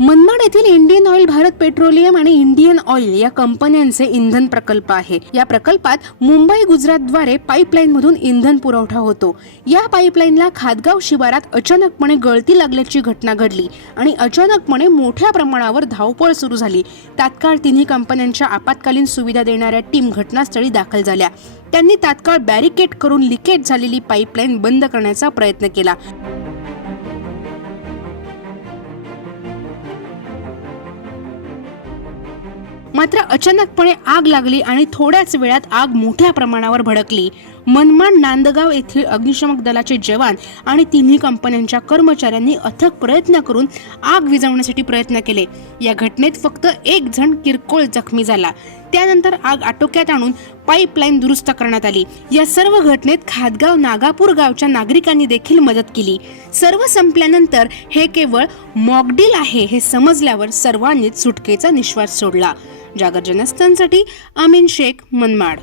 मनमाड येथील Indian oil Bharat petroleum आणि Indian oil या कंपन्यांचे इंधन प्रकल्प आहे. या प्रकल्पात मुंबई गुजरातद्वारे पाईपलाईन मधून इंधन पुरवठा होतो. या पाईपलाईनला खादगाव शिवारात अचानकपणे गळती लागल्याची घटना घडली आणि अचानकपणे मोठ्या प्रमाणावर धावपळ सुरू झाली. तात्काळ तिन्ही कंपन्यांच्या आपत्कालीन सुविधा देणाऱ्या टीम घटनास्थळी दाखल झाल्या. त्यांनी तात्काळ बॅरिकेड करून लिकेज झालेली पाईपलाईन बंद करण्याचा प्रयत्न केला. मात्र अचानकपणे आग लागली आणि थोड्याच वेळात आग मोठ्या प्रमाणावर भडकली. मनमाड नांदगाव येथील अग्निशमक दलाचे जवान आणि तिन्ही कंपन्यांच्या कर्मचाऱ्यांनी अथक प्रयत्न करून आग विझवण्यासाठी प्रयत्न केले. या घटनेत फक्त एक जण किरकोळ जखमी झाला. त्यानंतर आग आटोक्यात आणून पाईपलाईन दुरुस्त करण्यात आली. या सर्व घटनेत खादगाव नागापूर गावच्या नागरिकांनी देखील मदत केली. सर्व संपल्यानंतर हे केवळ मॉकडील आहे हे समजल्यावर सर्वांनीच सुटकेचा निश्वास सोडला. जागर जनस्थानसाठी अमीन शेख मनमाड.